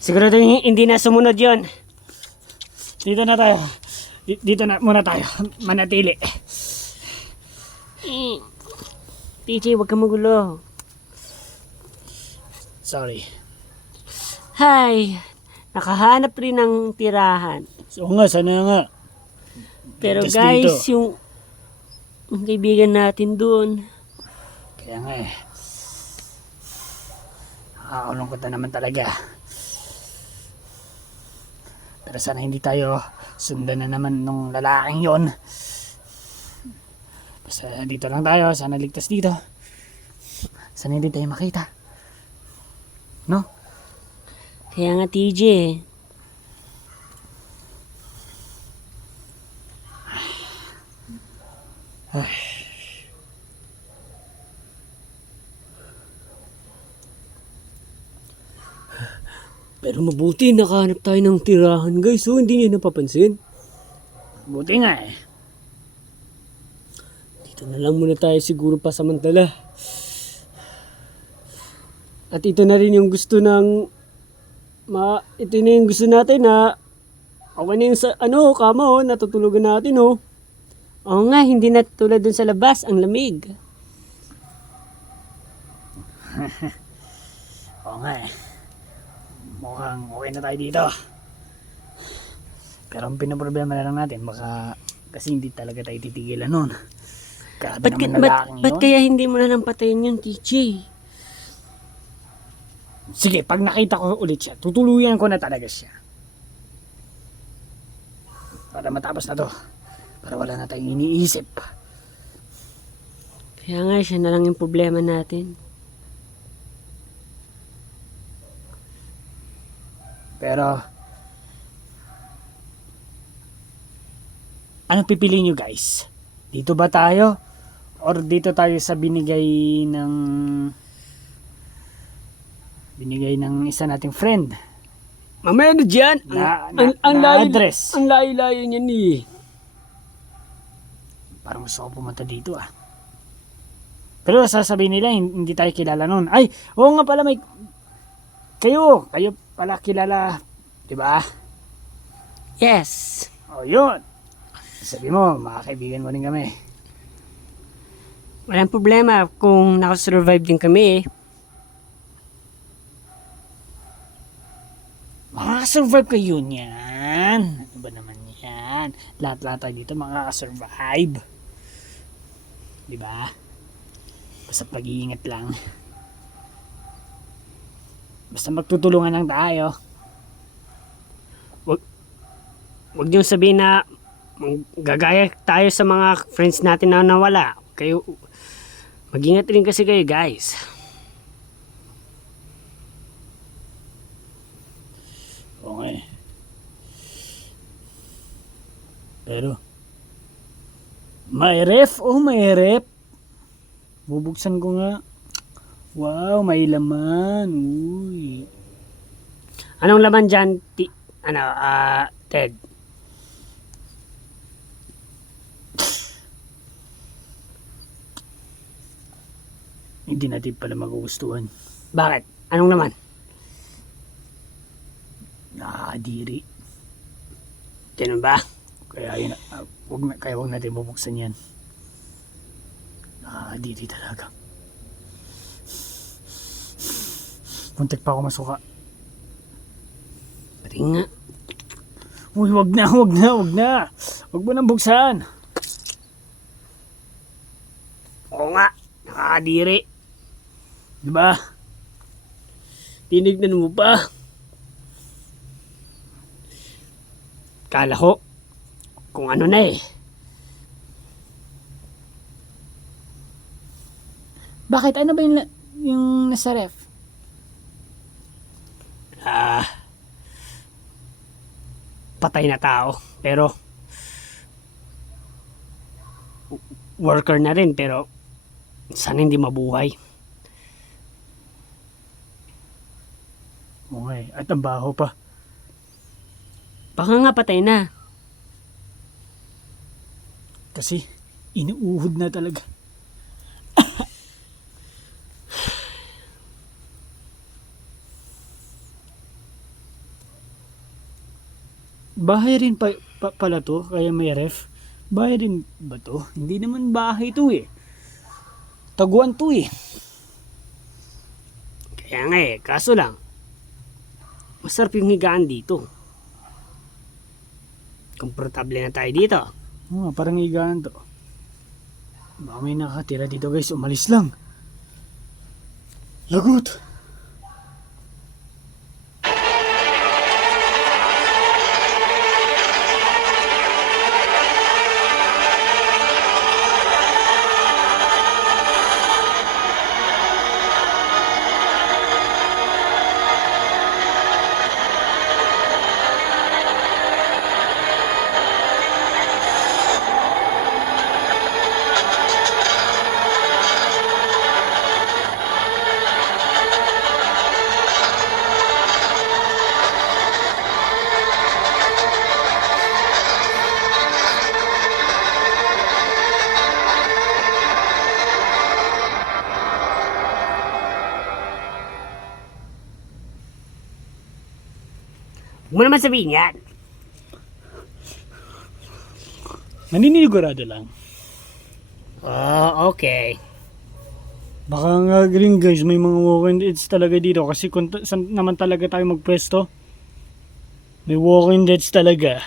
Siguro hindi na sumunod yon. Dito na tayo. Dito na muna tayo. Manatili. TJ, huwag kang magulo. Sorry. Hi. Nakahanap rin ng tirahan. So nga, sana nga. Pero Just guys, dito. yung kaibigan natin doon. Kaya nga eh. Nakakulungkot na naman talaga. Pero sana hindi tayo sundan na naman nung lalaking yon. Basta dito lang tayo. Sana ligtas dito. Sana hindi tayo makita. No? Kaya nga TJ. Pero mabuti nakahanap tayo ng tirahan guys. So hindi niyo napapansin. Buti nga eh. Dito na lang muna tayo siguro pasamantala. At ito na rin yung gusto ng ito na yung gusto natin na okay na yung sa kama natutulugan natin Oo nga, hindi na tulad dun sa labas, ang lamig. Oo nga eh. Mukhang okay na tayo dito. Pero ang pinaproblema na lang natin, baka kasi hindi talaga tayo titigilan nun. Grabe naman lalaking yun. Ba't kaya hindi mo na lang patayin yung TJ? Sige, pag nakita ko ulit siya, tutuluyan ko na talaga siya. Para matapos na to. Para wala na tayong iniisip. Kaya nga, siya na lang yung problema natin. Pero, ano pipiliin nyo guys? Dito ba tayo? Or dito tayo sa binigay ng isa nating friend? Mamaya na dyan. Na address. Ang layo-layo niya ni. Parang gusto ko pumunta dito ah. Pero sasabihin nila hindi tayo kilala nun. Ay, oo nga pala kayo pala kilala, 'di ba? Yes. Oh, yun. Sabi mo, mga kaibigan mo rin kami. Walang problema kung nakasurvive din kami Makakasurvive kayo niyan. Ano ba naman yan? Lahat-lahat tayo dito makakasurvive. 'Di ba? Basta pag-iingat lang. Basta magtutulungan lang tayo. Huwag niyong sabihin na gagaya tayo sa mga friends natin na nawala. Kayo, mag-ingat rin kasi kayo guys. Okay. Pero, may ref. Oh, may ref. Bubuksan ko nga. Wow, may laman. Uy. Anong laman dyan, Ted? Hindi natin pala magugustuhan. Bakit? Anong laman? Nakakadiri. Ganun ba? Kaya yun, wag natin bubuksan yan. Nakakadiri talaga. Muntik pa ako masuka. Pati nga. Uy, wag na. Wag mo nang buksan. Oo nga, nakakadiri. Diba? Tinignan mo pa. Kala ko, kung ano na eh. Bakit? Ano ba yung nasa ref? Patay na tao. Pero, worker na rin. Pero, sana hindi mabuhay. Okay, at ang baho pa. Baka nga patay na. Kasi, inuuhod na talaga. Bahay rin pala to, kaya may ref. Bahay rin ba to? Hindi naman bahay to eh. Taguan to eh. Kaya nga kaso lang, masarap yung higaan dito. Komportable na tayo dito. Oh, parang higaan to. Baka may nakatira dito guys, umalis lang. Lagot! Huwag mo naman sabihin yan. Naninigurado lang. Oh, okay. Baka nga rin guys, may mga walk-in deads talaga dito. Kasi kung saan naman talaga tayo magpwesto, may walk-in deads talaga.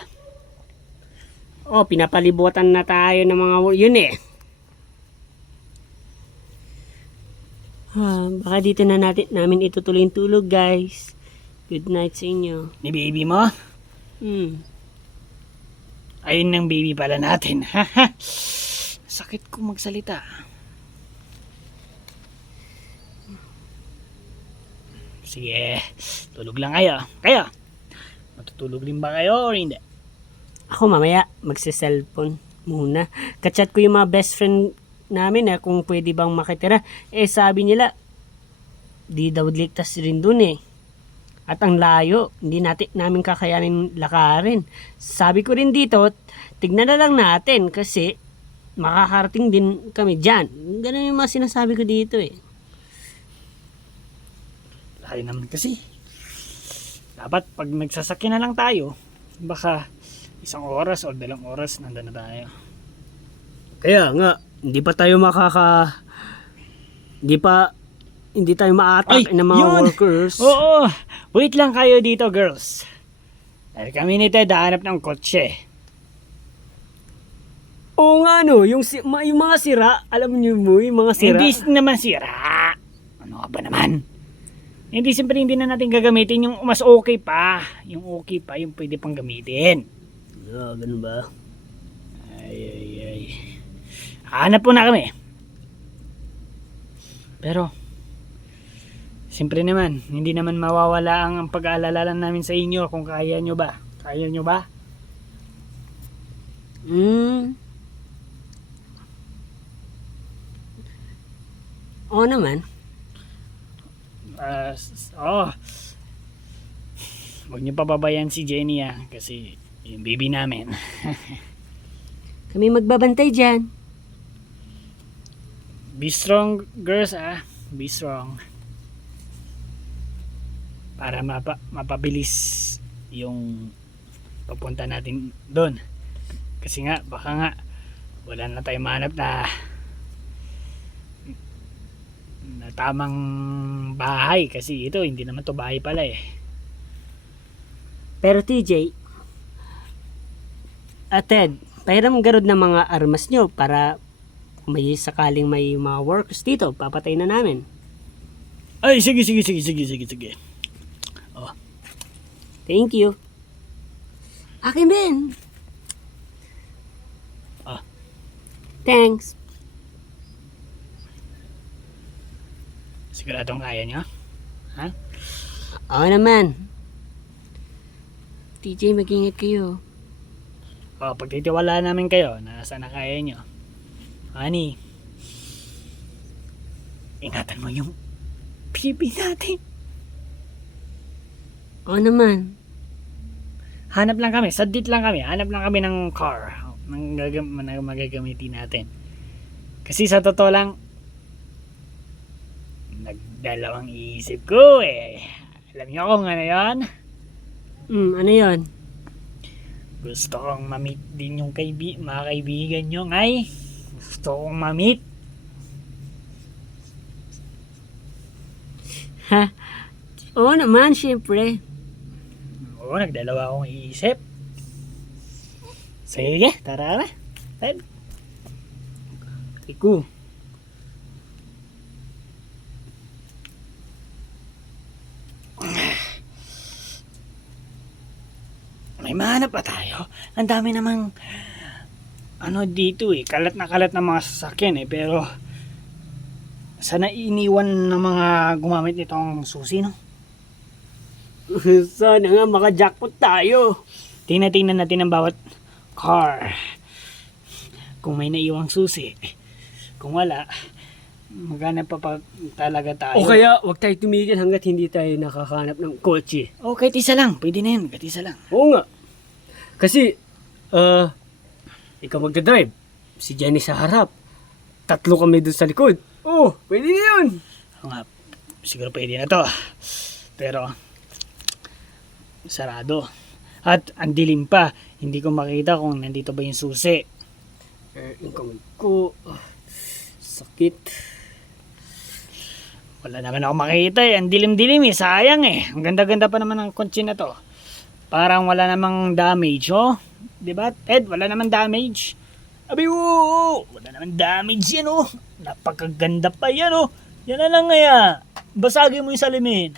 Oh, pinapalibutan na tayo ng mga yun eh. Baka dito na namin itutuloy yung tulog, guys. Good night sa inyo. Ni baby mo? Ayun ng baby pala natin. Sakit ko magsalita. Sige, tulog lang kayo. Kayo, matutulog din ba kayo or hindi? Ako mamaya, magse-cellphone muna. Kachat ko yung mga best friend namin kung pwede bang makitira. Sabi nila, di daw ligtas rin dun eh. At ang layo, hindi namin kakayanin lakarin. Sabi ko rin dito, tignan na lang natin kasi makakarating din kami dyan. Ganun yung mga sinasabi ko dito eh. Layo naman kasi. Dapat pag nagsasakyan na lang tayo, baka 1 oras o 2 oras nandun na tayo. Kaya nga, hindi tayo ma-attack ng mga yun! workers. Oo! Wait lang kayo dito, girls. Dahil kami ni Ted hanap ng kotse. Oo nga no, yung mga sira, alam niyo mo, yung mga sira. Hindi naman sira. Ano ka ba naman? Hindi, siyempre hindi na natin gagamitin yung mas okay pa. Yung okay pa, yung pwede pang gamitin. Ganun ba? Ay. Hanap po na kami. Pero, siyempre naman, hindi naman mawawala ang pag-aalala lang namin sa inyo kung kaya nyo ba. Kaya nyo ba? Oo naman. Huwag nyo pababayan si Jenny kasi yung baby namin. Kami magbabantay dyan. Be strong, girls Be strong. Para mapabilis yung papunta natin doon. Kasi nga, baka nga wala na tayong mahanap na tamang bahay. Kasi ito, hindi naman to bahay pala eh. Pero TJ, Ted, pahiram garod ng mga armas nyo para may sakaling may mga workers dito, papatay na namin. Ay, sige. Oh. Thank you. Akin din. Thanks. Siguradong kaya nyo? Ha? Oo naman. TJ, mag-ingat kayo. Pagtitiwala namin kayo na sana kaya nyo. Honey, ingatan mo yung baby natin. Oo naman. Hanap lang kami, sadit lang kami. Hanap lang kami ng car na magagamitin natin. Kasi sa totoo lang, nagdalawang isip ko eh. Alam niyo kung ano yan? Ano yon? Gusto kong ma-meet din yung mga kaibigan nyo, ngay. Gusto kong ma-meet. Ha? Oo naman, syempre. Oo, nagdalawa akong iisip. Sige, tara na. Ted. Iko. May mahanap pa tayo. Ang dami namang dito kalat na mga sasakyan pero sana iniwan ng mga gumamit nitong susi, no? Sana nga maka-jackpot tayo. Tingnan natin ang bawat car. Kung may naiwang susi. Kung wala, maghanap pa talaga tayo. O kaya, wag tayo tumigil hanggat hindi tayo nakakahanap ng kotse. O, kahit isa lang. Pwede na yun. Kahit isa lang. Oo nga. Kasi, ikaw magdadrive. Si Jenny sa harap. 3 kami dun sa likod. Oh, pwede na yun. O nga, siguro pwede na to. Pero, sarado. At ang dilim pa. Hindi ko makita kung nandito ba yung susi. Yung kamay ko. Sakit. Wala naman ako makita Ang dilim-dilim sayang Ang ganda-ganda pa naman ng kotse na to. Parang wala namang damage, oh. Diba, Ted? Wala namang damage. Abi, oo. Wala namang damage yan, oh. Napakaganda pa yan, oh. Yan na lang ngaya. Basagin mo yung salamin.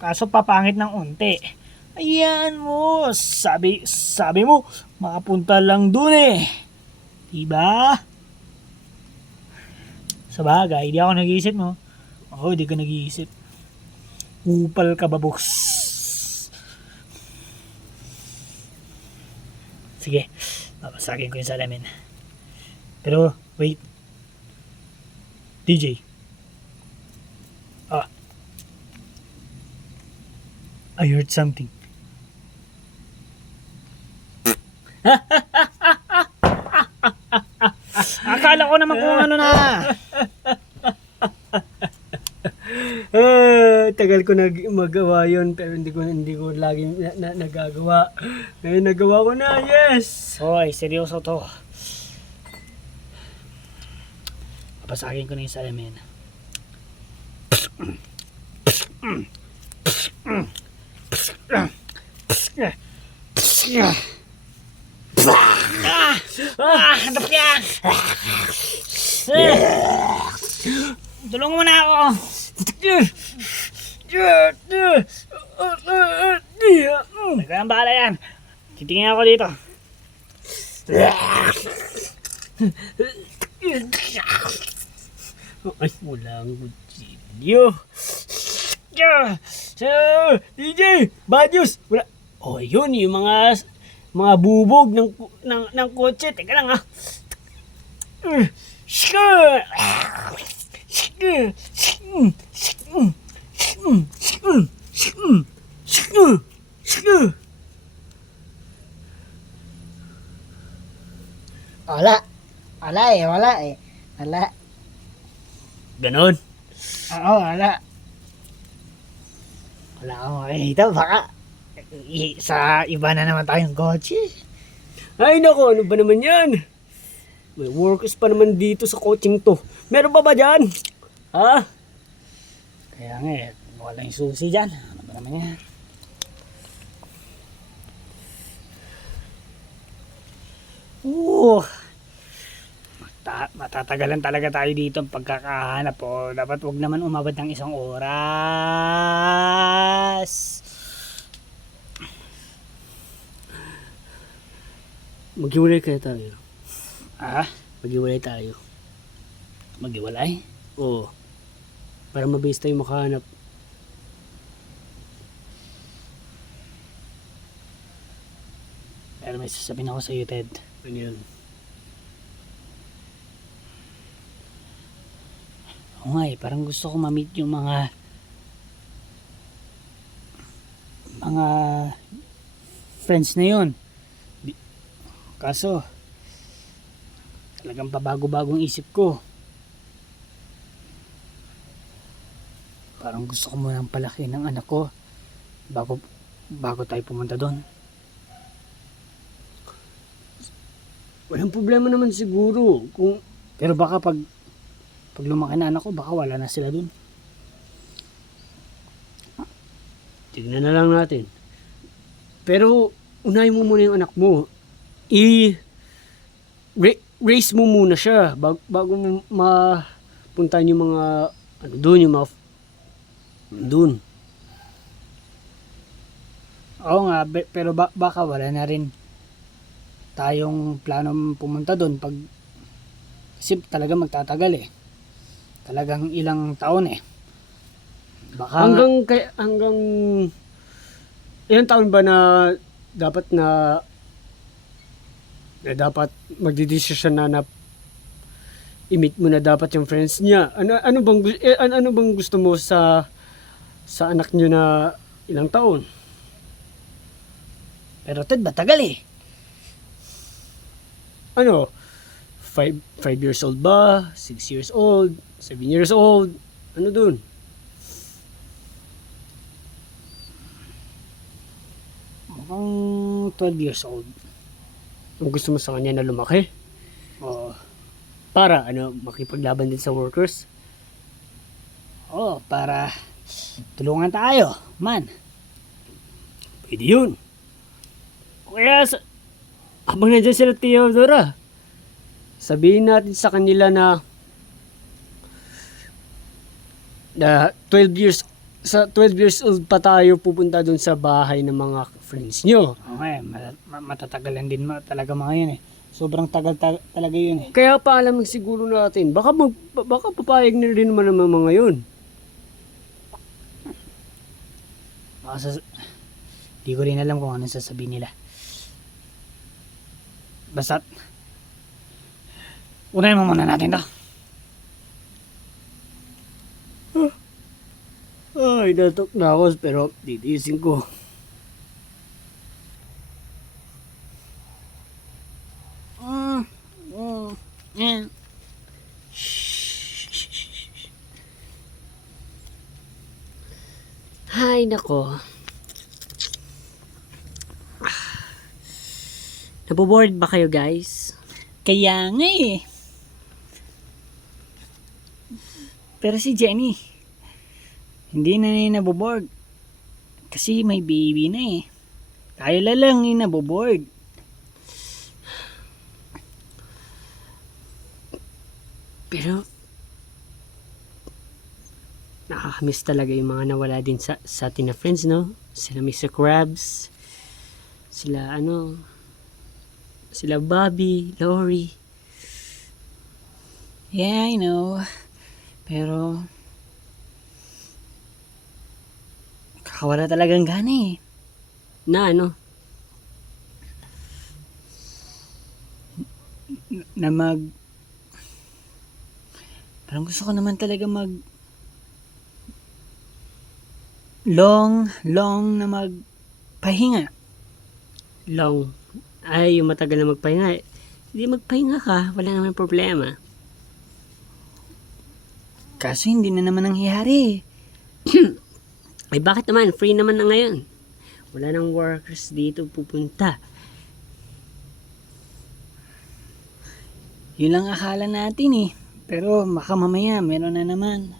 Kaso papangit ng unti. Ayan mo. Sabi mo, makapunta lang dun Diba? Sa bagay, hindi ako nag-iisip, no? Oo, hindi ka nag-iisip. Upal ka ba, box? Sige, papasagin ko yung salamin. Pero, wait. DJ. I heard something. Akala ko naman kung ano na. Tagal ko magawa yun pero hindi ko lagi nagagawa. Ngayon nagawa ko na, yes! Hoy, seryoso to. Papasagin ko na yung salamin. Hanap niya! Tulungan mo na ako! Ikaw ang bahala yan. Titingin ako dito. Ay, walang kutsilyo. DJ, bad news. Wala. Oh, yun yung mga bubog ng kotse. Teka lang ha. Wala. Ganon. Oo, wala. Wala akong makikita. Baka sa iba na naman tayong kotse. Ay nako, ano ba naman yan? May workers pa naman dito sa coaching to. Meron pa ba dyan? Ha? Kaya nga wala yung susi dyan. Ano ba naman yan? Matatagalan talaga tayo dito ang pagkakahanap po. Dapat wag naman umabot ng 1 oras. Maghiwalay kaya tayo. Maghiwalay? Oo. Para mabilis tayo makahanap. Pero may sasabihin ako sa iyo, Ted. Ano yun? Oo nga parang gusto ko ma-meet yung mga friends na yun. Kaso, talagang pabago-bagong isip ko. Parang gusto ko munang palaki ng anak ko bago bago tayo pumunta doon. Walang problema naman siguro. Pero baka pag lumaki na anak ko, baka wala na sila doon. Tignan na lang natin. Pero, unahin mo muna yung anak mo. Raise mo muna siya bago mo mapuntahan yung mga ano doon, yung mga doon. Oo nga, pero baka wala na rin tayong plano pumunta doon pag kasi talaga magtatagal eh. Talagang ilang taon eh. Baka Hanggang ilang taon ba na dapat dapat magdidesisyon na i-meet mo na dapat yung friends niya. Ano bang gusto mo sa anak niyo na ilang taon? pero Ted, matagal eh. Ano? 5 years old ba? 6 years old? 7 years old? Ano dun? Mukhang 12 years old. Ang gusto mo sa kanya na lumaki? Oo. Para makipaglaban din sa workers? Oo, para tulungan tayo, man. Pwede yun. Kaya habang nandiyan sila Theodora, sabihin natin sa kanila na 12 years old pa tayo pupunta dun sa bahay ng mga friends nyo. Okay, matatagalan din talaga mga yun eh. Sobrang tagal talaga yun eh. Kaya pa alam siguro natin, baka papayag na rin naman ng mga yun. Di ko rin alam kung anong sasabihin nila. Basta't unahin mo muna natin to. Ay, natok na ako pero titiisin ko. Yeah. Hay nako. Naboboard ba kayo guys? Kaya nga eh. Pero si Jenny, hindi na niya naboboard. Kasi may baby na eh. Tayo lang yung naboboard. Pero nakakamiss talaga yung mga nawala din sa atin na friends, no? Sila Mr. Krabs, sila Bobby, Lori. Yeah, I know. Pero kakawala talagang gana eh. Na Na parang gusto ko naman talaga long na magpahinga. long. Ay, yung matagal na magpahinga. Hindi magpahinga ka, wala naman problema. Kaso hindi na naman nangyayari. Ay, bakit naman? Free naman na ngayon. Wala nang workers dito pupunta. Yun lang akala natin eh. Pero baka mamaya meron na naman.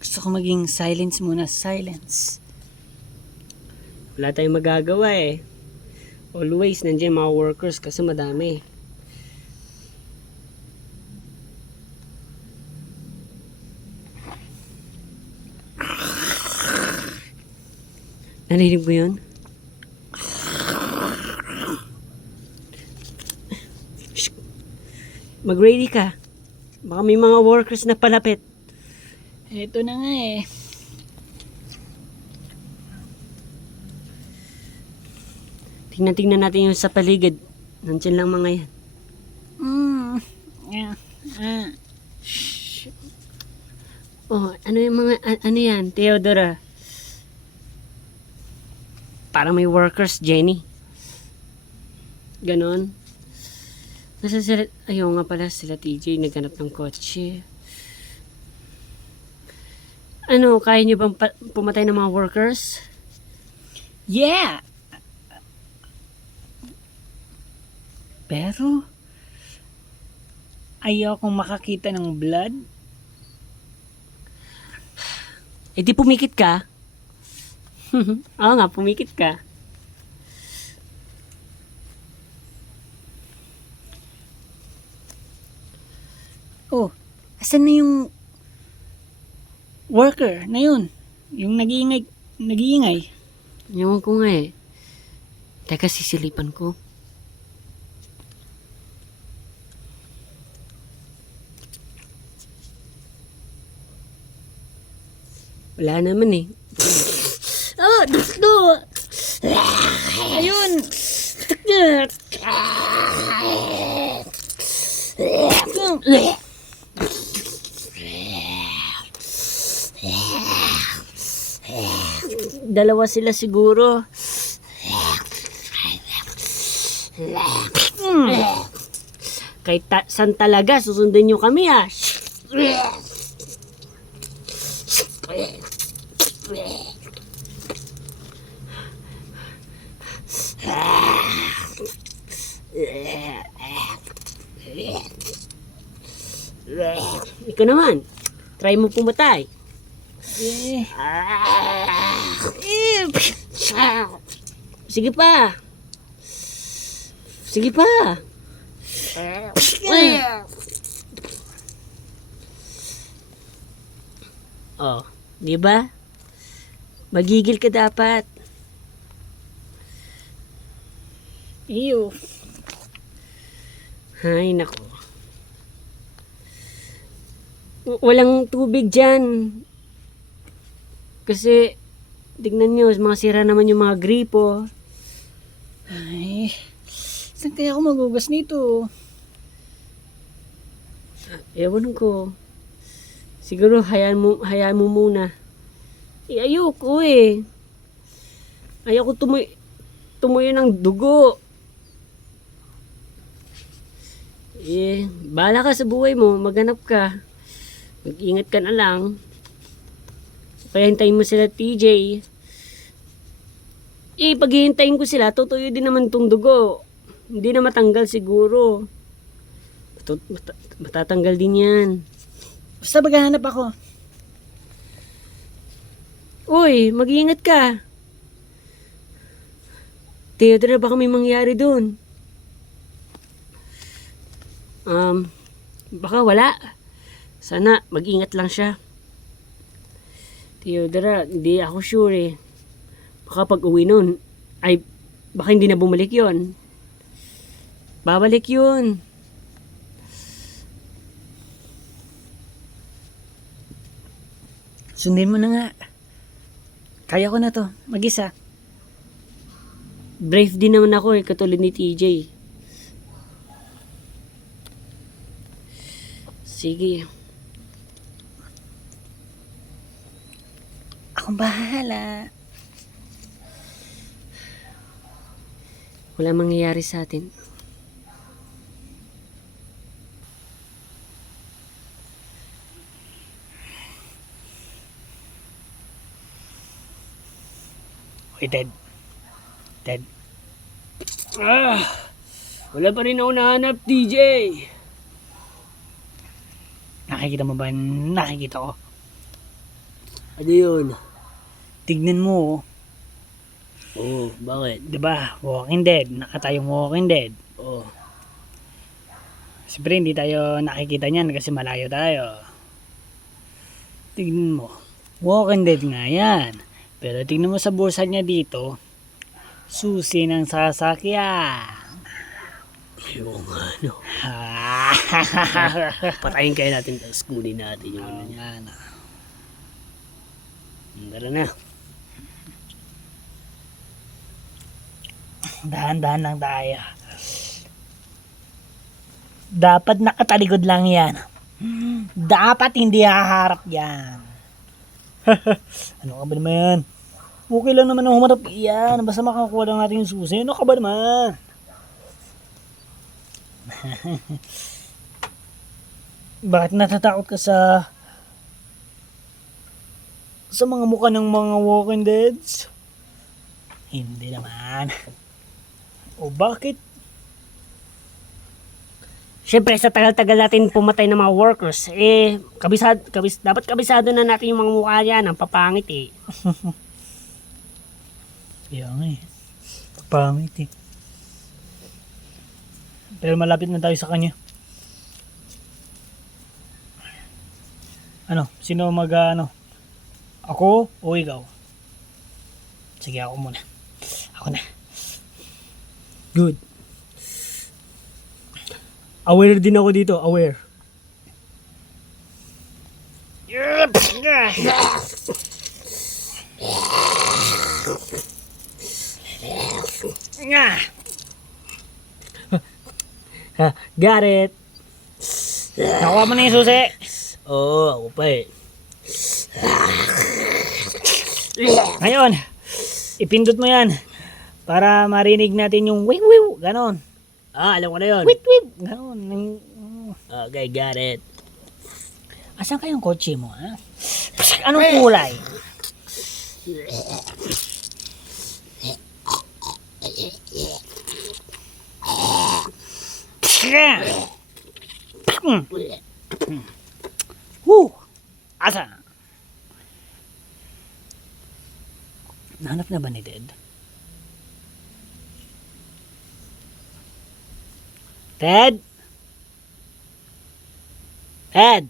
Gusto ko maging silence muna. Silence. Wala tayong magagawa eh. Always nandiyan mga workers kasi madami. Narinig mo yun? Mag-ready ka. Baka may mga workers na palapit. Ito na nga eh. Tingnan natin yung sa paligid. Nandiyan lang mga yan. Yeah. Oh, ano yung mga, ano yan, Theodora? Parang may workers, Jenny. Ganon. Nasa sila, ayaw nga pala sila TJ, naghanap ng kotse. Ano, kaya nyo bang pumatay ng mga workers? Yeah! Pero, ayaw kong makakita ng blood. Eh di pumikit ka. Oo nga, pumikit ka. Oh, asan na yung worker na yun? Yung nag-iingay. Ewan ko nga eh. Teka, sisilipan ko. Wala naman eh. Oh, gusto! Ayun! Dalawa sila siguro. Kahit saan talaga, susundan nyo kami ah. Ikaw naman, try mo pumatay. Eh, Sige pa. Sige pa. Oh, di ba? Magigil ka dapat. ew. Ay, nako. Walang tubig dyan. Kasi, tignan nyo, mga sira naman yung mga gripo. Ay, saan kaya ako magugas nito? Ewan ko. Siguro, hayaan mo muna. Eh, ayoko eh. Ayoko tumuyo ng dugo. Eh, bahala ka sa buhay mo. Maghanap ka. Mag-ingat ka na lang. Kaya hintayin mo sila TJ. Eh, pag hihintayin ko sila, tutuyo din naman tong dugo. Hindi na matanggal siguro. Matatanggal din yan. Basta maghahanap ako. Uy, mag-iingat ka. Theodore, baka may mangyari dun. Baka wala. Sana mag-ingat lang siya. Theodora, hindi ako sure eh. Baka pag uwi nun, ay baka hindi na bumalik yon. Babalik yun. Sundin mo na nga. Kaya ko na to, mag-isa. Brave din naman ako eh, katulad ni TJ. Sige. Akong bahala. Wala mangyayari sa atin. Hoy, Ted. Ted. Wala pa rin ako nahanap, TJ. Nakikita mo ba? Nakikita ko. Ano yun? Tignan mo, Oo, bakit? diba? Walking Dead. Nakatayong Walking Dead. Oo. Siyempre, hindi tayo nakikita niyan kasi malayo tayo. Tignan mo. Walking Dead nga yan. Pero tignan mo sa bulsa niya dito. Susi ng sasakyan. Ayun nga, no. Ha. Patayin kaya natin, tapos kunin natin yung ano Oo niya. nga na. Tara na. Dahan-dahan lang tayo. Dapat nakatalikod lang yan. Dapat hindi haharap yan. Ano ka ba naman? Okay lang naman ang humarap yan. Basta makakuha lang natin yung susi. Ano ka ba naman? Bakit natatakot ka sa sa mga mukha ng mga Walking Deads? Hindi naman. O bakit? Siyempre, sa tagal-tagal natin pumatay ng mga workers, dapat kabisado na natin yung mga mukha niya ng papangit eh. Kaya nga eh. Pangit eh. Pero malapit na tayo sa kanya. Ano? Sino ano? Ako o ikaw? Sige, ako muna. Ako na. Good. Aware din ako dito, aware. Ha, got it. Nakuha mo na yung susi. Oo, ako pa eh. Ngayon, ipindot mo yan para marinig natin yung wiw wiw, ganon. Alam ko na yun. Wit wit, ganon. Okay, got it. Asan kayong kotse mo, ha? Anong kulay? Asa? Nahanap na ba ni Ted? Ted? Ted?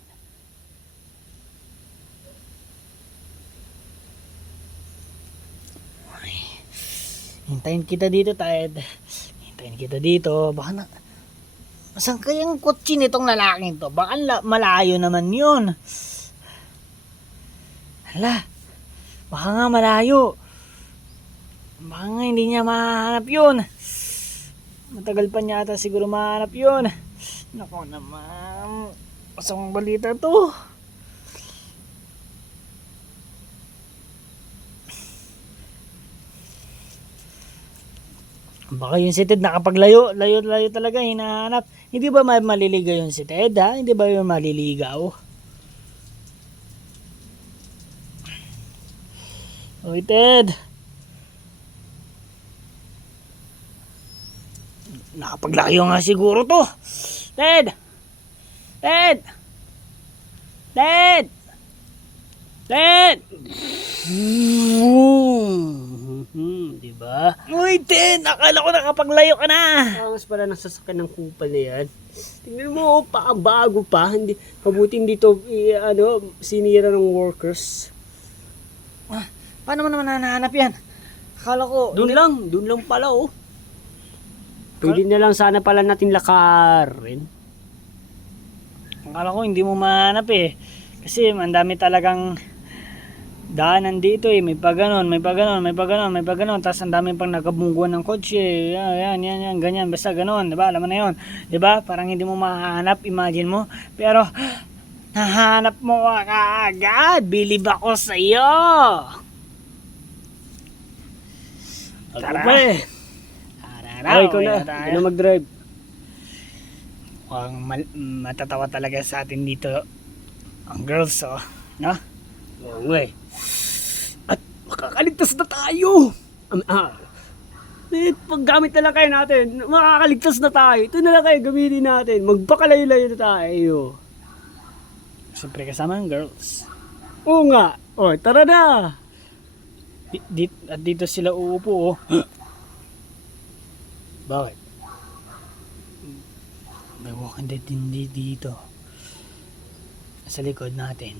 Hintayin kita dito, Ted. Hintayin kita dito. Baka na... Saan kayang kotse nitong lalaking to? Baka malayo naman yun. Hala. Baka nga malayo. Baka nga hindi niya mahanap yun. Matagal pa niya ata siguro mahanap yun. Nako naman. Masamang balita to. Baka yun si Ted nakapaglayo, layo talaga, hinahanap. Hindi ba maliligaw yun si Ted, ha? Hindi ba yun maliligaw? Uy, Ted. Nakapaglayo nga siguro to. Ted! Ted! Ted! Ted! Diba? Uy, Ted! Akala ko nakapaglayo ka na. Angas pala ng sasakyan ng kupal na yan. Tingnan mo, bago pa. Hindi, mabuti dito, sinira ng workers. Paano mo naman hanahanap yan? Akala ko... Doon lang pala oh. Pwede na lang sana pala natin lakarin. Akala ko hindi mo mahanap eh. Kasi ang dami talagang daanan dito eh. May pa ganon. Tapos ang dami pang nakabungguan ng kotse. Yan, ganyan. Basta ganon. Diba? Alam mo na yun. Diba? Parang hindi mo mahanap. Imagine mo. Pero, nahanap mo ka agad. Bilib ako sa'yo. Tara. Okay, ikaw na. Ikaw na mag-drive. Matatawa talaga sa atin dito ang girls, oh. No? Oo nga eh. At makakaligtas na tayo. Paggamit na lang kayo natin. Makakaligtas na tayo. Ito na lang kayo gamitin natin. Magpakalayo-layo na tayo. Siyempre kasama ang girls. Oo nga. O, tara na. At dito sila uupo, oh. Bakit? May Walking Dead hindi dito. Sa likod natin.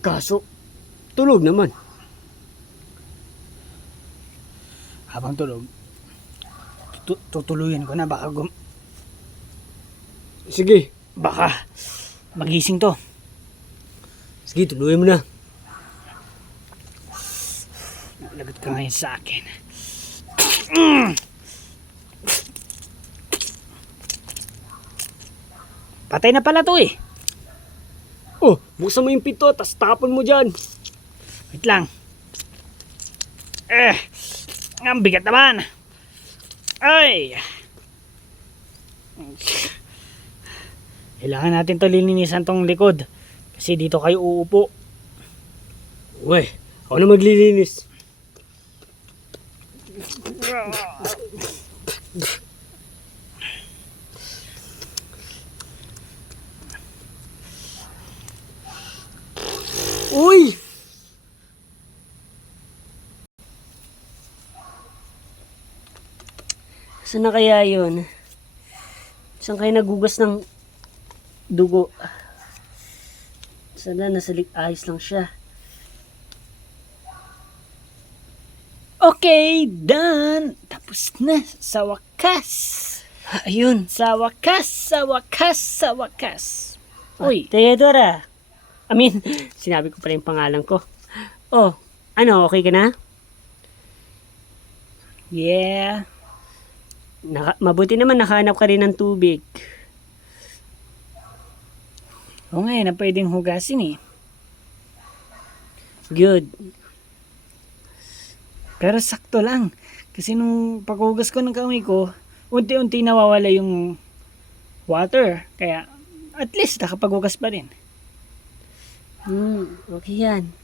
Kaso, tulog naman. Habang tulog, tutuluyan ko na baka Sige. baka magising to. Sige, tuluyan mo na. Lagot ka ngayon sa akin. Patay na pala to eh. Oh, buksan mo yung pito, tas tapon mo dyan. Wait lang. Ang bigat naman. Ay. Kailangan natin to linisan tong likod. Kasi dito kayo uupo. Uy, ako na maglilinis. Uy! Saan na kaya yun? Saan kayo nagugas ng dugo? Sana ayos lang siya. Okay, done! Tapos na, sa wakas! Ayun. Sa wakas, sa wakas, sa wakas. Uy, Theodora. Sinabi ko pala yung pangalan ko. Oh, ano, okay ka na? yeah. Mabuti naman nakahanap ka rin ng tubig. O nga, na pwedeng hugasin eh. Good. Pero sakto lang. Kasi nung paghugas ko ng kamay ko, unti-unti nawawala yung water. Kaya, at least nakapaghugas pa rin. Okay yan.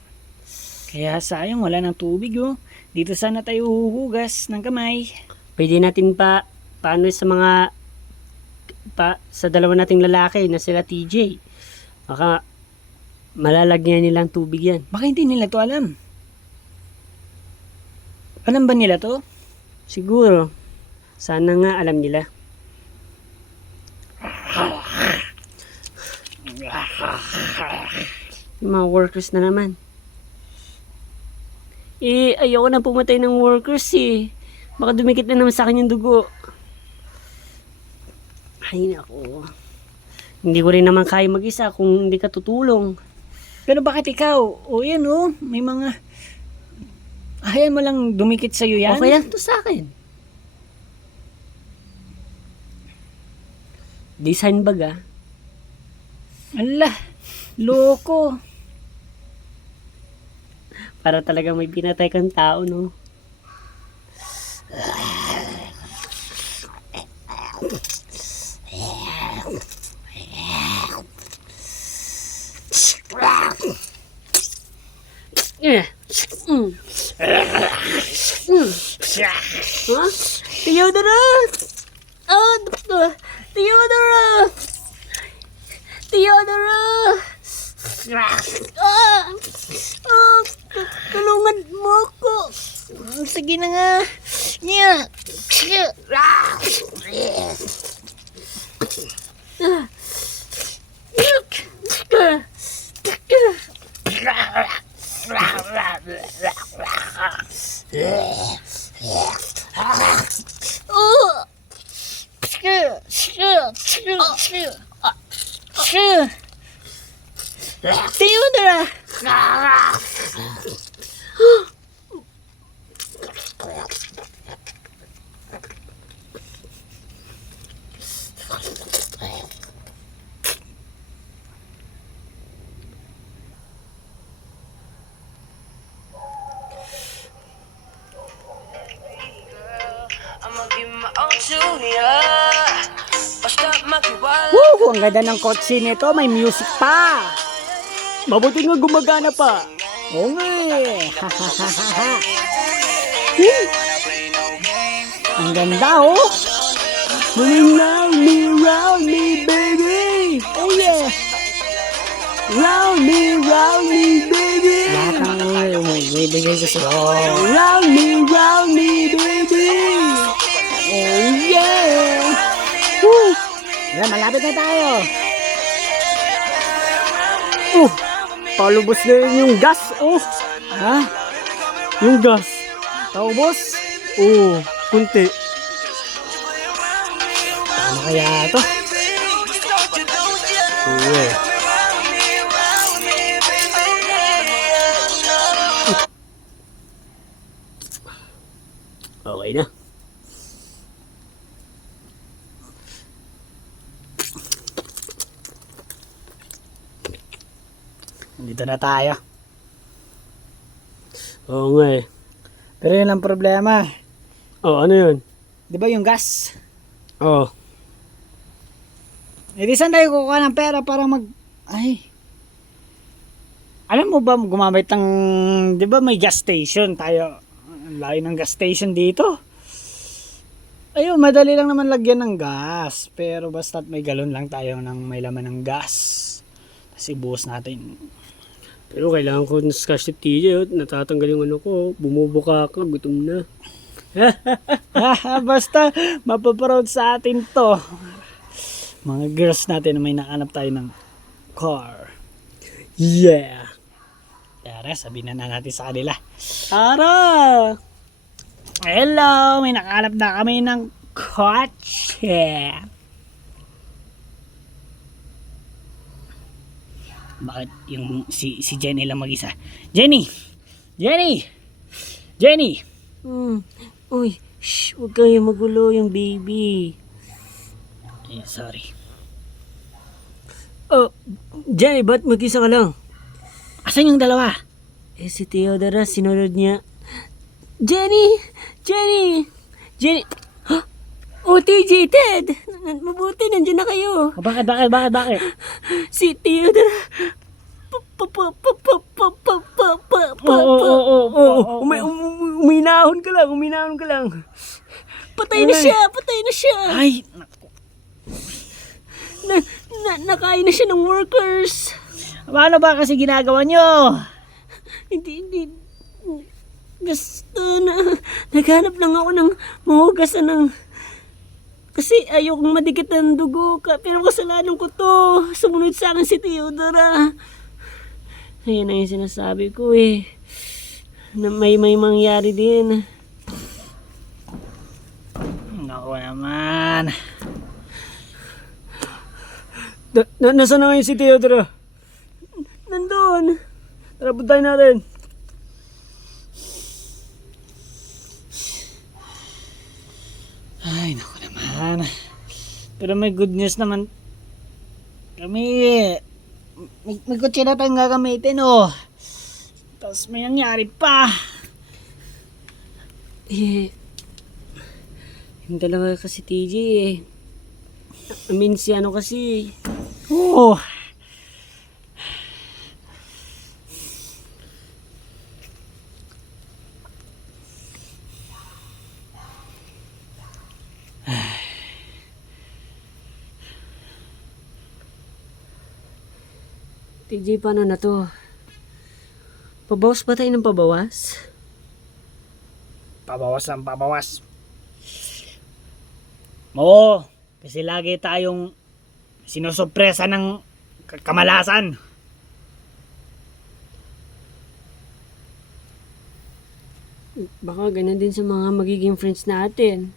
Kaya sayang, wala ng tubig oh. Dito sana tayo huhugas ng kamay. Pwede natin paano sa sa dalawa nating lalaki na sila TJ. Baka malalagyan nilang tubig yan. Baka hindi nila to alam. Alam ba nila to? Siguro. Sana nga alam nila. Yung mga workers na naman. Ayoko na pumatay ng workers eh. Baka dumikit na naman sa akin yung dugo. Ay nako. Hindi ko rin naman kaya mag-isa kung hindi ka tutulong. Pero bakit ikaw? O yan oh, may mga... Hayaan mo lang dumikit sa'yo yan. Okay yan to sa akin. Design bag ah. Ala, loko. Para talaga may pinatay kang tao, no? Yeah. Huh? Theodora! Oh, Theodora! Theodora! Tulungan mo ko. Sige na nga. Nya. Theodora! I'ma give my all to ya. Basta makiwala. Woo! Ang ganda ng kotse nito. May music pa. Mabuti nga gumagana pa. Oo nga eh. Ang ganda oh. Round me, baby. Oh yeah. Round me, baby. Lahat ng bibigay ko sa'yo. Round me, baby. Oh yeah. Woo! Yan, malapit na tayo. Palubos na yun yung gas, oh. Ha? Yung gas. Taubos? Oh, kunti. Ano kaya to? Oo. Okay na. Dito na tayo. Oo nga eh. Pero yun ang problema. Oh, ano yun? Di ba yung gas? Oh. Eh di saan tayo kukuha ng pera para mag... Alam mo ba, gumamit ng, di ba may gas station tayo? Ang layo ng gas station dito. Ayun, madali lang naman lagyan ng gas. Pero basta't may galon lang tayo ng may laman ng gas. Kasi buhos natin. Pero kailangan ko ng scotch tape TJ. Natatanggal yung ano ko. Bumubuka ka. Gutom na. Basta, mapaproud sa atin to. Mga girls natin na may nakanap tayo ng car. Yeah! Tara, sabihin na natin sa kanila. Tara! Hello, may nakalap na kami ng kotse. Bakit yung si Jenny lang mag-isa? Jenny! Jenny! Jenny! Uy, shh, huwag kayo magulo yung baby. Ay, sorry. Oh, Jenny, ba't mag-isa ka lang? Asan yung dalawa? Eh, si Theodora, sinunod niya. Jenny! Jenny! Jenny! Huh? Oh, TJ, Ted! Mabuti, nandiyan na kayo. Bakit? Si Theodora. Uminahon ka lang. Patay na siya. Ay, Nakain na siya ng workers. paano ba kasi ginagawa nyo? Hindi. Basta naghanap lang ako ng mahugasan ng... Kasi ayokong madikit ng dugo. Pero kasalanan ko to. Sumunod sa akin si Theodora. Ayan na yung sinasabi ko eh. Na may mangyari din. Naku naman. Nasaan na ngayon si Theodora? Nandun. Tara, puntahan natin. Ay, naku naman. Pero may good news naman. Kami, may kutsi na tayong gagamitin, oh. Tapos may nangyari pa. Yung dalawa kasi TJ eh. I mean si ano kasi. Oh. TJ, paano na to? Pabawas ba tayo ng pabawas? Pabawas. Oo, kasi lagi tayong sinusupresa ng kamalasan. Baka ganun din sa mga magiging friends natin.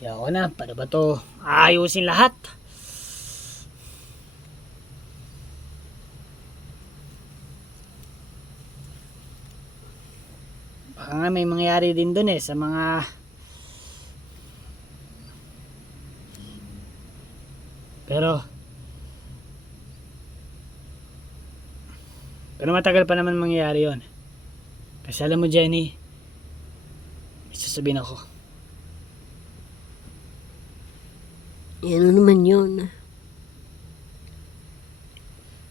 Yaw na, paano ba to? Ayusin lahat. Baka nga may mangyari din dun sa mga... Pero matagal pa naman mangyayari yon. Kasi alam mo, Jenny, may sasabihin ako. Ano naman yun?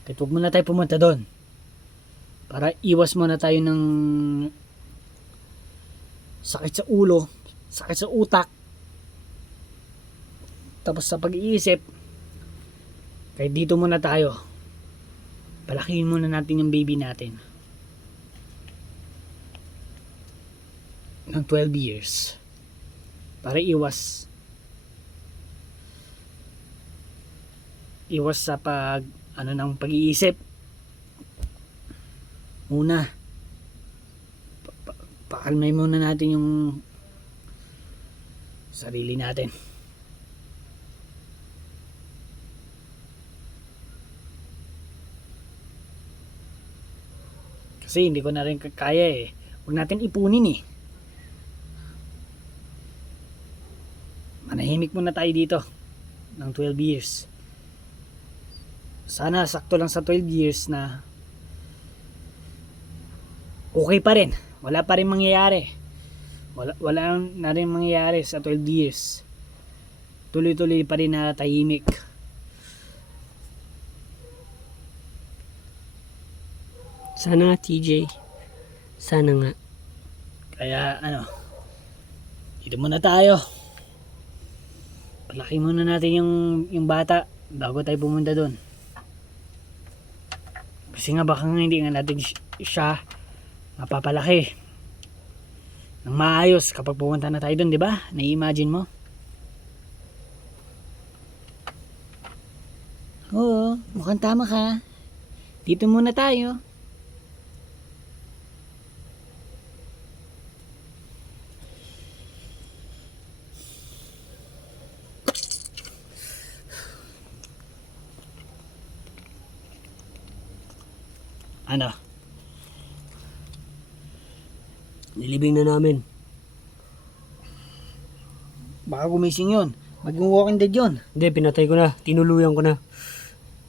Kahit huwag muna tayo pumunta doon. Para iwas muna tayo ng sakit sa ulo, sakit sa utak. Tapos sa pag-iisip, kahit dito muna tayo. Palakihin muna natin yung baby natin. Ng 12 years. Para iwas sa ng pag-iisip. Una, pakalmay muna natin yung sarili natin. Kasi hindi ko na rin kaya eh. Huwag natin ipunin eh. Manahimik muna tayo dito ng 12 years. Sana sakto lang sa 12 years na okay pa rin. Wala pa rin mangyayari. Wala na rin mangyayari sa 12 years. Tuloy-tuloy pa rin na tahimik. Sana nga, TJ. Sana nga. Kaya dito muna tayo. Palaki muna natin yung bata bago tayo pumunta doon. Kasi nga baka nga hindi nga natin siya mapapalaki ng maayos kapag pumunta na tayo doon, di ba? Nai-imagine mo? Oo, mukhang tama ka. Dito muna tayo. Ano? Nilibing na namin. Baka gumising yun. Maging walking dead yun. Hindi, pinatay ko na. Tinuluyan ko na.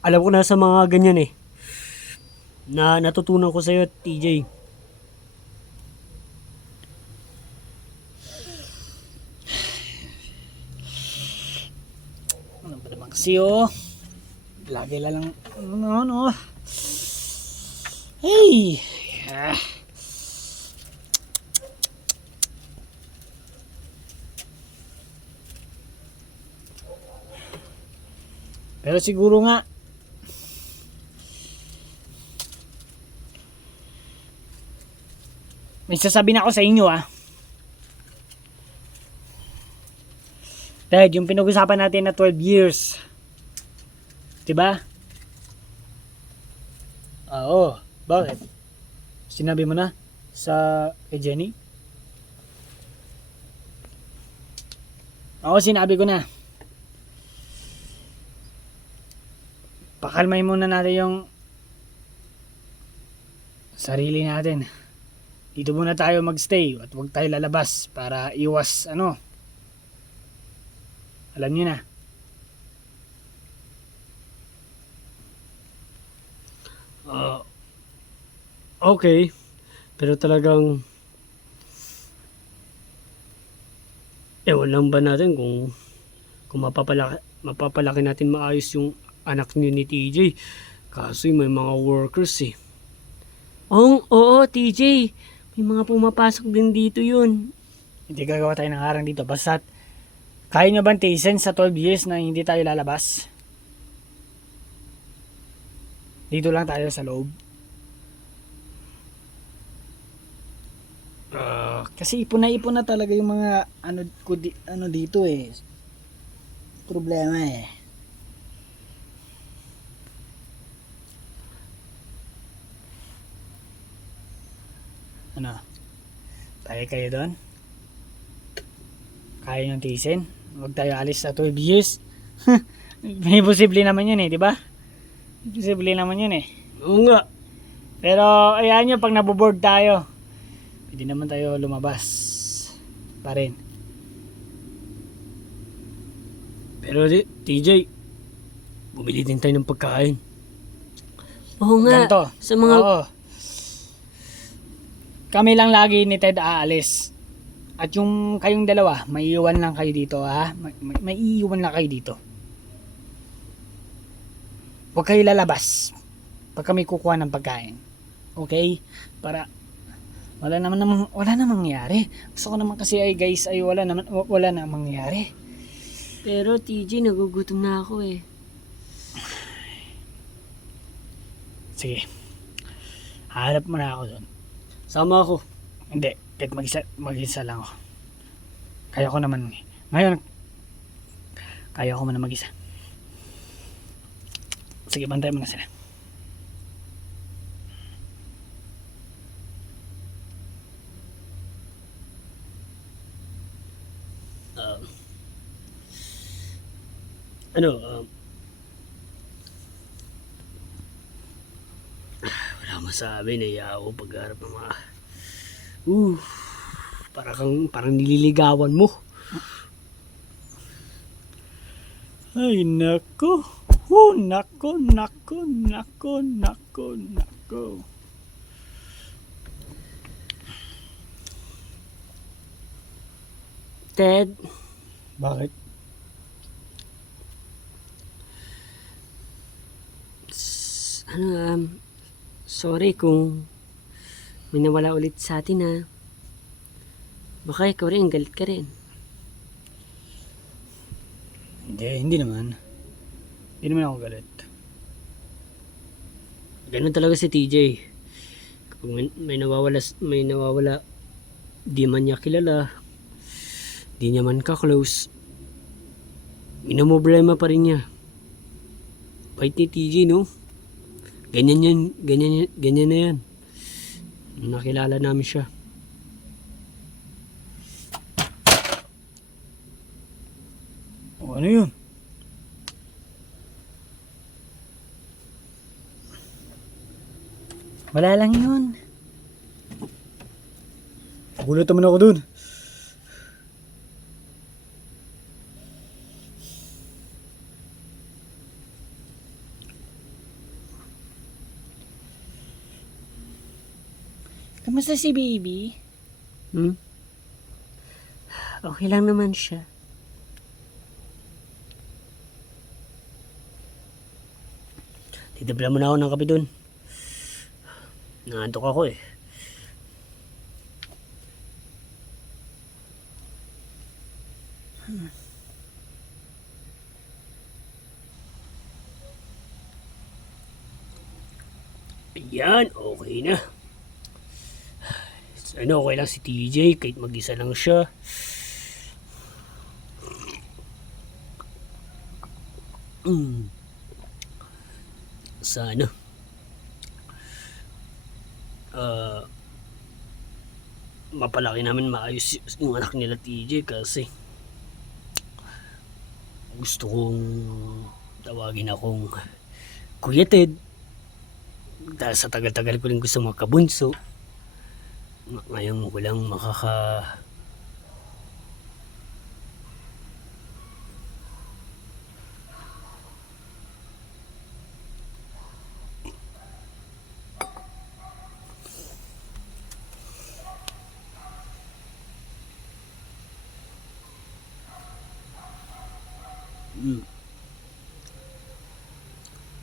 Alam ko na sa mga ganyan eh. Na natutunan ko sa'yo, TJ. Ano ba naman kasi oh? Lagi lang ano. Hey! Ah. Pero siguro nga may sasabihin ako sa inyo Dahil yung pinag-usapan natin na 12 years. 'Di ba? Oo. Bakit? Sinabi mo na sa kay Jenny? Oo, sinabi ko na. Pakalmay muna natin yung sarili natin. Dito muna tayo magstay at huwag tayo lalabas para iwas alam niyo na. Okay. Pero talagang ewan lang ba natin kung mapapalaki natin maayos yung anak niyo ni TJ. Kaso may mga workers eh. Oo, TJ. May mga pumapasok din dito yun. Hindi gagawa tayo ng harang dito. Basta kaya nyo bang tiisin sa 12 years na hindi tayo lalabas? Dito lang tayo sa loob. Kasi ipon na talaga yung mga dito eh. Problema eh. Ano? Tayo kayo doon? Kaya nyo tiisin? Huwag tayo alis sa 12 years. May posible naman yun eh, di ba? Posible naman yun eh. Oo nga. Pero ayan nyo, pag naboboard tayo, pwede naman tayo lumabas pa rin. Pero TJ, bumili din tayo ng pagkain. Oo nga. Ganito. Sa mga... Oo. Kami lang lagi ni Ted aalis. At yung kayong dalawa, maiiwan lang kayo dito ha. Maiiwan lang kayo dito. Huwag kayo lalabas pag kami kukuha ng pagkain. Okay? Para wala namang mangyari. Gusto ko naman kasi wala namang mangyari. Pero TJ, nagugutom na ako eh. Sige. Hanap mo na ako doon. Sama ako. Hindi, kahit mag-isa lang ako. Kaya ko naman. Ngayon, kaya ko man na mag-isa. Sige, bantay mo na sila. Wala akong masabi, naiya ako pagharap ng mga... parang nililigawan mo. Ay, nako. Nako. Ted, Bakit? Sorry kung may nawala ulit sa atin ha. Baka ikaw rin, galit ka rin. Hindi naman. Hindi naman ako galit. Ganun talaga si TJ. Kapag may nawawala, di man niya kilala, di niya man ka-close, minamoblema pa rin niya. Bait ni TJ, no? Ganyan na yan. Nakilala namin siya. O ano yun? Wala lang yun. Gulat naman ako dun. Kamusta si baby? Okay lang naman siya. Titipla mo na ako ng kape dun. Nangantok ako eh. Ayan, okay na. Ano, okay lang si TJ kahit mag-isa lang siya. Sa ano? Mapalaki namin maayos yung anak nila TJ kasi gusto kong tawagin akong Kuya Ted dahil sa tagal-tagal ko rin gusto makabunso. Ngayon ko lang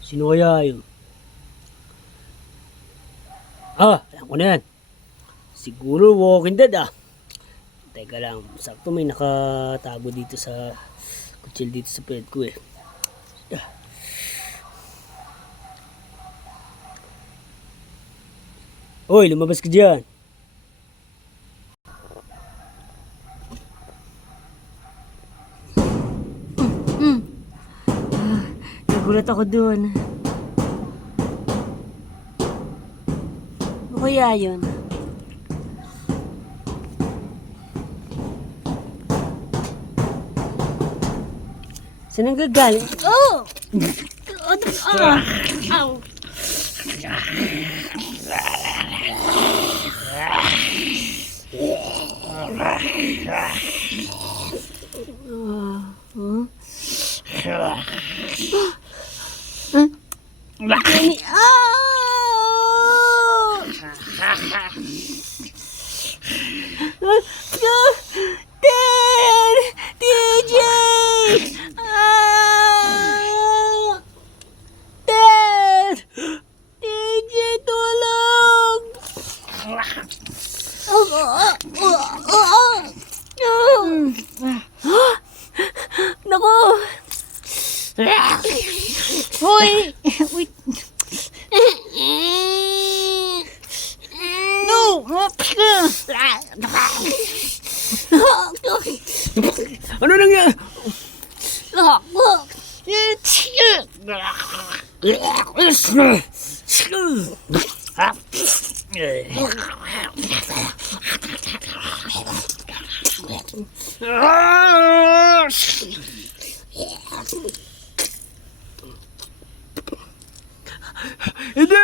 Sino kaya yun? Alam ko na yan. Siguro Walking Dead Teka lang, sakto may nakatago dito sa kutsil dito sa pet ko eh. Hoy, lumabas ka dyan. Nagulat ako dun. Ano kaya yun? Saan ang gagaling? Oh! Ow! Dad! TJ! Dad! TJ, tulong! Naku! Hoy! Wait! No! Ano nangyari? Hindi!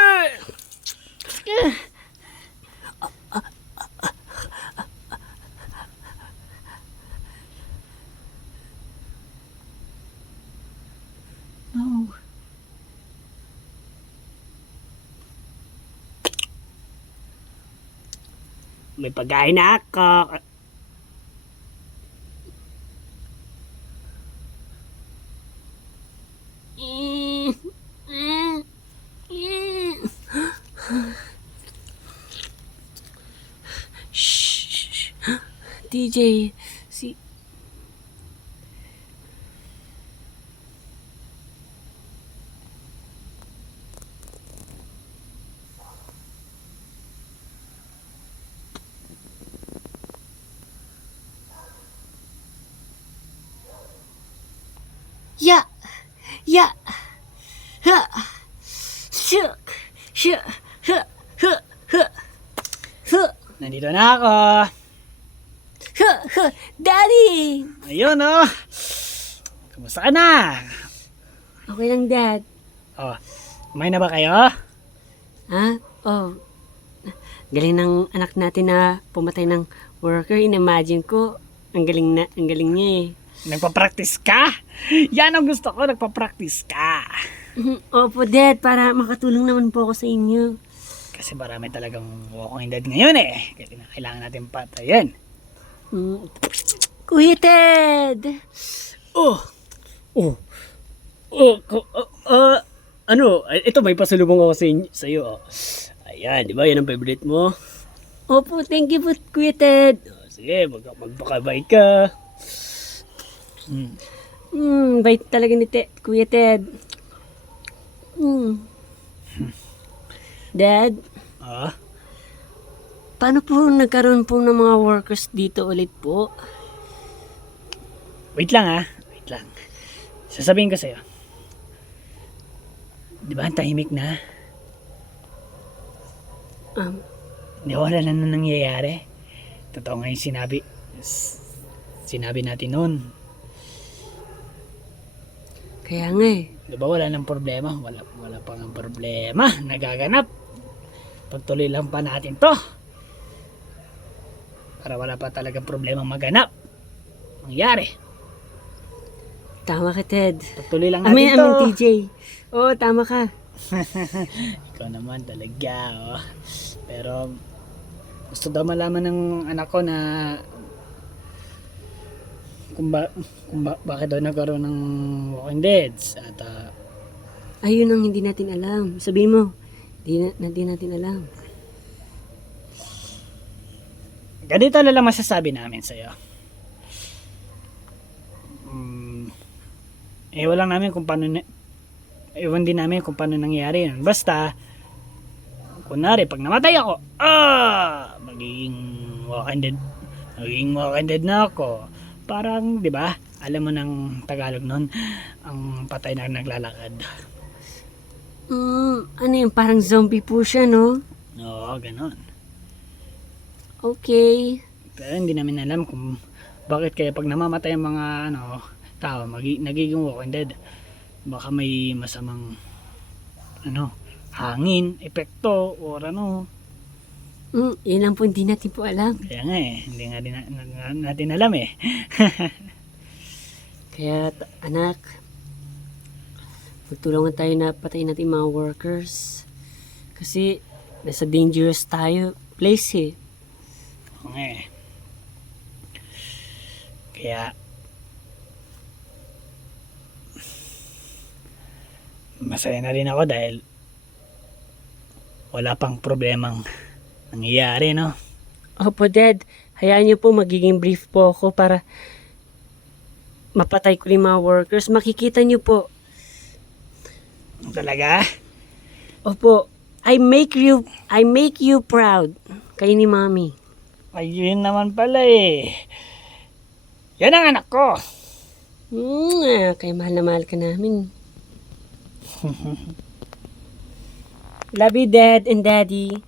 No. May pagkain na ako. TJ, si... Ya! Ya! Ha! Shuk! Shuk! Ha! Ha! Ha! Ha! Nandito na ako. Ha! Ha! Daddy! Ayun oh. Kumusta ka na? Okay lang, Dad. Oh, kumain na ba kayo? Ha? Oh. Galing ng anak natin na pumatay ng worker. In-imagine ko, ang galing niya eh. Nagpa-practice ka? Yan ang gusto ko, nagpa-practice ka. Opo, Dad, para makatulong naman po ako sa inyo. Kasi marami talagang walking dead ngayon eh. Kaya kailangan natin patayin. Kuya Ted! Oh! Oh! Ito may pasalubong ako sa iyo. Oh. Ayan, di ba? Yan ang favorite mo. Opo, thank you po, Kuya Ted. Sige, magbakabay ka. Bait talaga ni Kuya Ted. Dad, Ah? paano po nagkaroon po ng mga workers dito ulit po? Wait lang. Sasabihin ko sa'yo. Di ba ang tahimik na? Di ba wala na nangyayari? Totoo nga yung sinabi natin noon. Kaya nga eh. Di ba wala nang problema? Wala pa ng problema. Nagaganap. Pagtuloy lang pa natin to. Para wala pa talagang problema maganap. Mangyari. Tama ka, Ted. Pagtuloy lang natin to. Amin, TJ. Oo, tama ka. Ikaw naman talaga. Oh. Pero gusto daw malaman ng anak ko na bakit daw nagkaroon ng Walking Deads at Ayun ang hindi natin alam. Sabihin mo, hindi natin alam. ganito na lang masasabi namin sa'yo. Ewan namin kung paano ewan din namin kung paano nangyari yun. Basta kunwari pag namatay ako, magiging Walking Dead na ako. Parang, di ba? Alam mo ng Tagalog nun, ang patay na naglalakad. Ano yun? Parang zombie po siya, no? Oo, ganon. Okay. Pero hindi namin alam kung bakit kaya pag namamatay ang mga tao, nagiging Walking Dead. Baka may masamang hangin, epekto, or Yun lang po, hindi natin po alam. Kaya nga hindi nga din natin alam eh. Kaya, anak, magtulungan tayo na patayin natin mga workers. Kasi, nasa dangerous place eh. Oo nga eh. Kaya, masaya na rin ako dahil wala pang problemang nangyayari, no? Opo, Dad. Hayaan niyo po, magiging brief po ako para mapatay ko yung mga workers. Makikita niyo po. Talaga? Opo, I make you proud. Kayo ni Mami. Ayun naman pala eh. Yan ang anak ko. Kaya mahal na mahal ka namin. Love you, Dad and Daddy.